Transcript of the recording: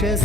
Trên